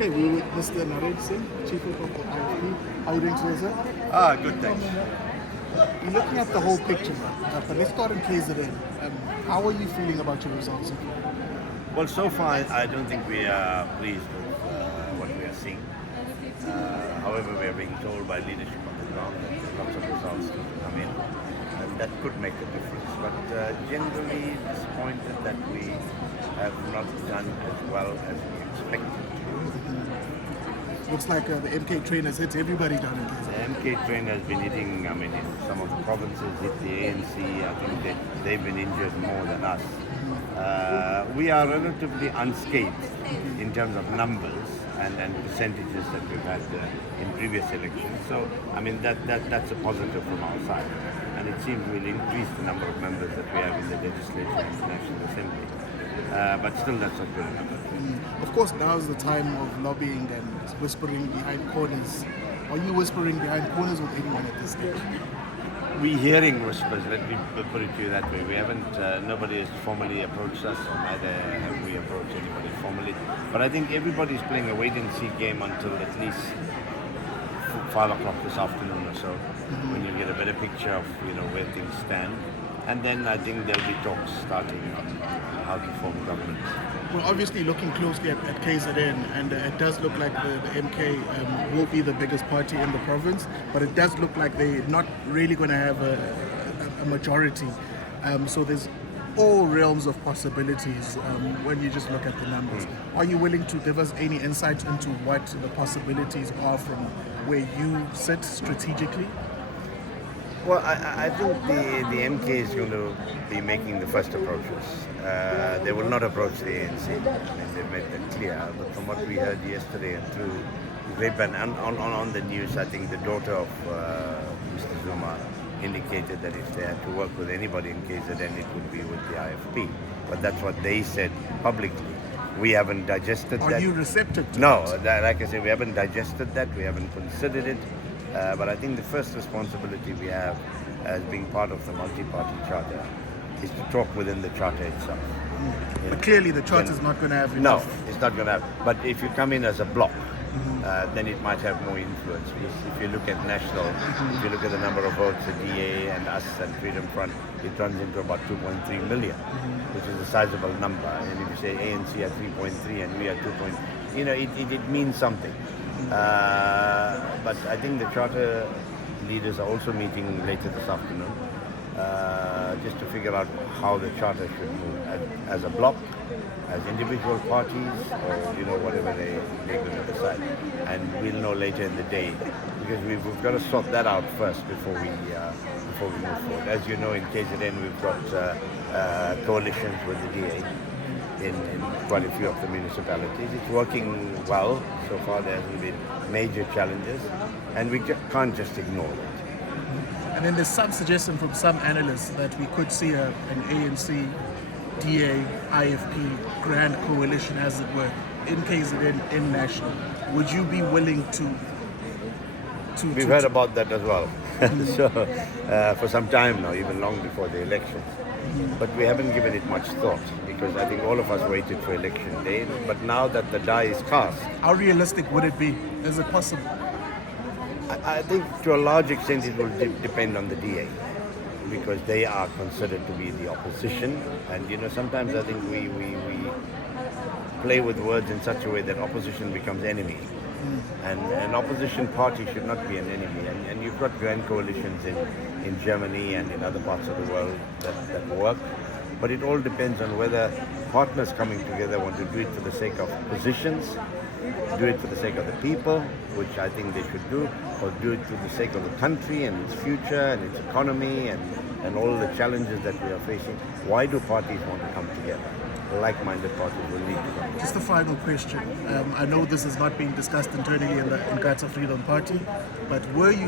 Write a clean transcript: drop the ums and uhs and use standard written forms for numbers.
Okay, we're with Mr. Narend Singh, Chief Whip of the IFP. How are you doing today, sir? Good, thanks. You're looking at the whole picture, but let's start in KZN. How are you feeling about your results? Well, so far, I don't think we are pleased with what we are seeing. However, we are being told by leadership on the ground that lots of results need to come in, and that could make a difference. But generally disappointed that we have not done as well as we expected. Looks like the MK train has hit everybody down in KZN. The MK train has been hitting, in some of the provinces, hit the ANC. I think they've been injured more than us. We are relatively unscathed in terms of numbers and percentages that we've had in previous elections. So, that's a positive from our side. And it seems we'll increase the number of members that we have in the legislature and the National Assembly. But still, that's not good enough. Of course, now is the time of lobbying and whispering behind corners. Are you whispering behind corners with anyone at this stage? We're hearing whispers, let me put it to you that way. We haven't, nobody has formally approached us, or neither have we approached anybody formally. But I think everybody's playing a wait-and-see game until at least 5 o'clock this afternoon or so, when you get a better picture of where things stand. And then I think there'll be talks starting on how to form government. Well, obviously looking closely at KZN, and it does look like the MK will be the biggest party in the province, but it does look like they're not really going to have a majority. So there's all realms of possibilities when you just look at the numbers. Are you willing to give us any insight into what the possibilities are from where you sit strategically? Well, I think the MK is going to be making the first approaches. They will not approach the ANC. They've made that clear. But from what we heard yesterday and through grapevine and on the news, I think the daughter of Mr. Zuma indicated that if they had to work with anybody in KZN, it would be with the IFP. But that's what they said publicly. We haven't digested that. Are you receptive to No, that? like I said, we haven't digested that. We haven't considered it. But I think the first responsibility we have as being part of the MultiParty Charter is to talk within the Charter itself. But clearly the Charter is not going to have enough. No, it's not going to have. But if you come in as a bloc, then it might have more influence. Because if you look at national, if you look at the number of votes, the DA and us and Freedom Front, it runs into about 2.3 million, which is a sizable number. And if you say ANC at 3.3 and we are 2. It means something. But I think the Charter leaders are also meeting later this afternoon just to figure out how the Charter should move as a bloc, as individual parties, or whatever they're going to decide. And we'll know later in the day, because we've got to sort that out first before we move forward. As you know, in KZN we've got coalitions with the DA. In quite a few of the municipalities. It's working well. So far there hasn't been major challenges, and we can't just ignore it. And then there's some suggestion from some analysts that we could see an ANC, DA, IFP grand coalition, as it were, in KZN, in national. Would you be willing to We've heard about that as well. So for some time now, even long before the elections. But we haven't given it much thought, because I think all of us waited for election day. But now that the die is cast, how realistic would it be? Is it possible? I think to a large extent it will depend on the DA, because they are considered to be the opposition. And sometimes I think we play with words in such a way that opposition becomes enemy. And an opposition party should not be an enemy. And you've got grand coalitions in Germany and in other parts of the world that work. But it all depends on whether partners coming together want to do it for the sake of positions, do it for the sake of the people, which I think they should do, or do it for the sake of the country and its future and its economy and all the challenges that we are facing. Why do parties want to come together? Like-minded parties will need to come together. Just a final question. I know this is not being discussed internally in Gats of Freedom Party, but were you